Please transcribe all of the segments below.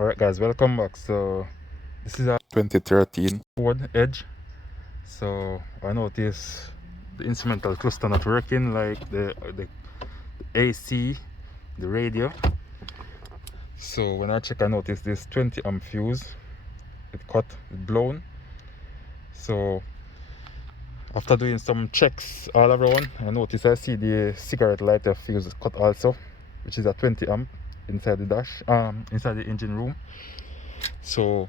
Alright guys, welcome back. So this is a 2013 Ford Edge. So I noticed the instrumental cluster not working, like the AC, the radio. So when I check, I noticed this 20 amp fuse, it blown. So after doing some checks all around, I see the cigarette lighter fuse is cut also, which is a 20 amp inside the inside the engine room. So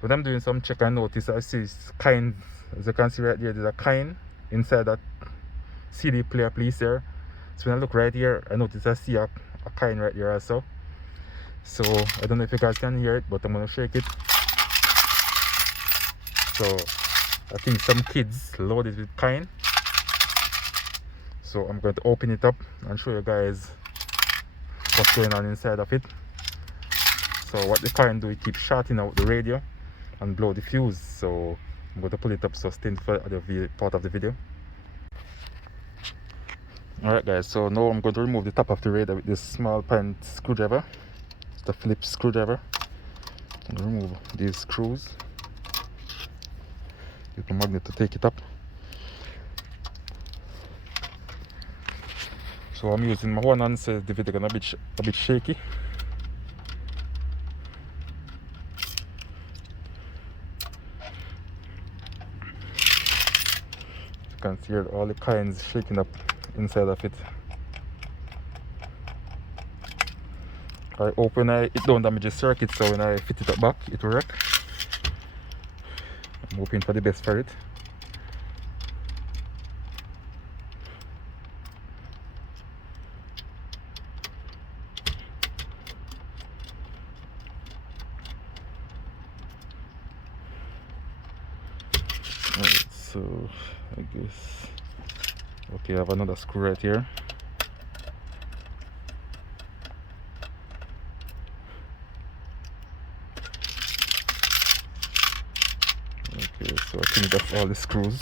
when I'm doing some check, I see kind, as you can see right there, there's a kind inside that CD player piece there. So when I look right here, I see a kind right there also. So I don't know if you guys can hear it, but I'm gonna shake it. So I think some kids loaded with kind. So I'm going to open it up and show you guys what's going on inside of it. So what the kind do, it keeps shorting out the radio and blow the fuse. So I'm going to pull it up, so stay for the part of the video. Alright guys, so now I'm going to remove the top of the radio with this small point screwdriver, the Phillips screwdriver. I'm going to remove these screws, use the magnet to take it up. So I'm using my one hand, so the video gonna be a bit shaky. You can see all the kinds shaking up inside of it. I hope when it don't damage the circuit, so when I fit it up back, it will work. I'm hoping for the best for it. Alright, so I guess, okay, I have another screw right here. Okay, so I think that's all the screws.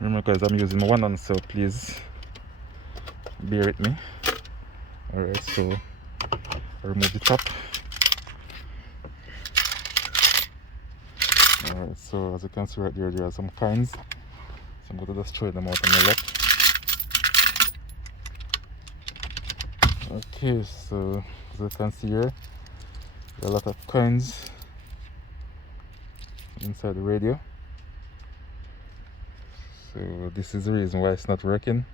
Remember guys, I'm using my one hand, so please bear with me. Alright, so I remove the top. Alright, so as you can see right there, there are some kinds. So I'm going to just throw them out on the left. Okay, so as you can see here, there are a lot of kinds inside the radio. So this is the reason why it's not working.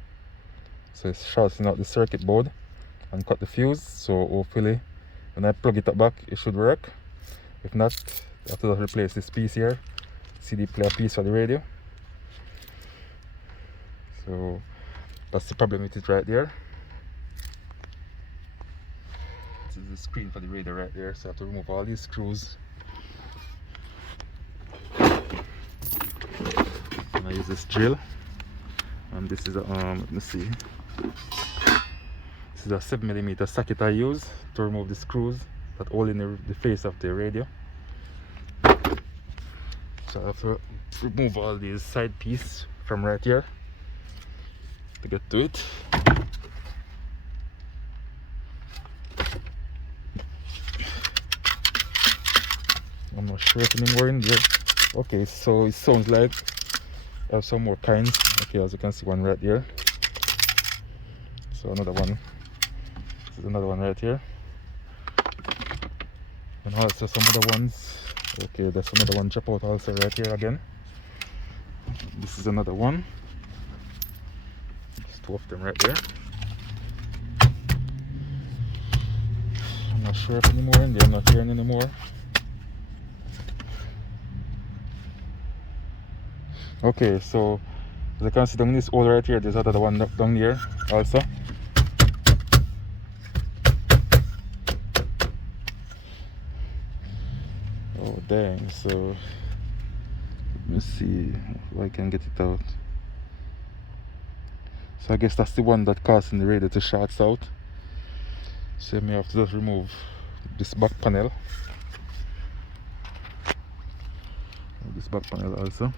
So it's shorting out the circuit board and cut the fuse. So hopefully when I plug it up back, it should work. If not, I have to replace this piece here, CD player piece for the radio. So that's the problem with it right there. This is the screen for the radio right there, so I have to remove all these screws. And I use this drill, and this is a let me see, this is a 7mm socket I use to remove the screws that hold in the face of the radio. So I have to remove all these side pieces from right here to get to it. I'm not sure if any more in there. Okay, so it sounds like I have some more kinds. Okay, as you can see, one right there. So another one. This is another one right here. And also some other ones. Okay, there's another one drop out also right here again. This is another one. There's two of them right there. I'm not sure if any more in there. I'm not hearing any more. Okay, so as you can see down this hole right here, there's another one down here also. Oh dang, so let me see if I can get it out. So I guess that's the one that causing the radio to short out. So I may have to just remove this back panel. This back panel also.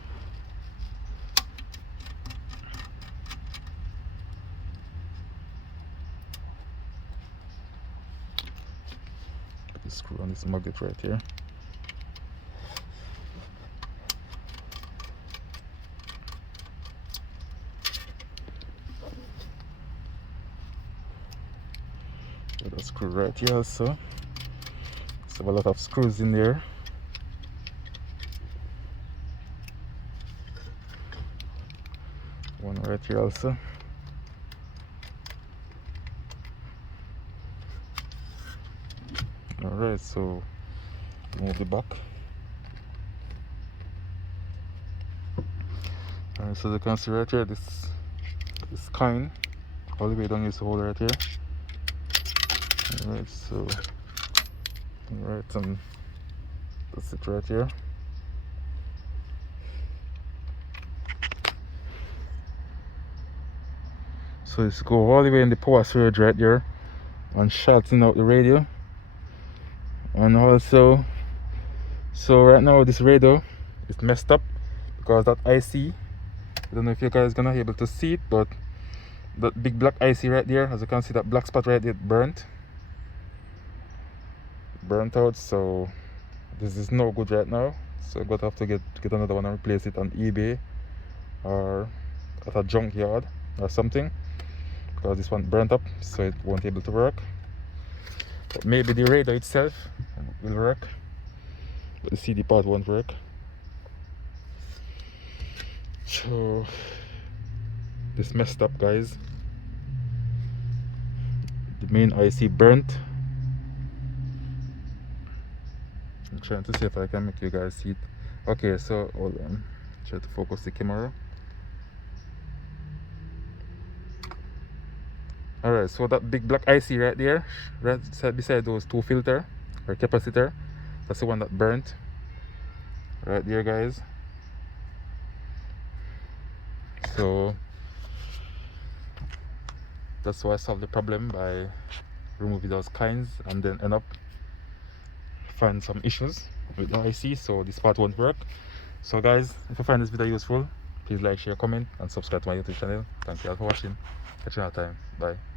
the screw on this magnet right here. Got a screw right here also. So a lot of screws in there. One right here also. Alright, so move the back. Alright, so you can see right here this coin all the way down this hole right here. Alright, so and that's it right here. So it's go all the way in the power surge right there and shorting out the radio. And also, so right now this radio is messed up because that IC, I don't know if you guys gonna be able to see it, but that big black IC right there, as you can see, that black spot right there, burnt out. So this is no good right now, so I'm gonna have to get another one and replace it on eBay or at a junkyard or something, because this one burnt up, so it won't be able to work. But maybe the radar itself will work, but the CD part won't work. So this messed up, guys. The main IC burnt. I'm trying to see if I can make you guys see it. Okay, so hold on, try to focus the camera. Alright, so that big black IC right there, right beside those two filter or capacitor, that's the one that burnt right there, guys. So that's why I solved the problem by removing those coins, and then end up find some issues with the IC, so this part won't work. So guys, if you find this video useful, please like, share, comment and subscribe to my YouTube channel. Thank you all for watching. Catch you another time. Bye.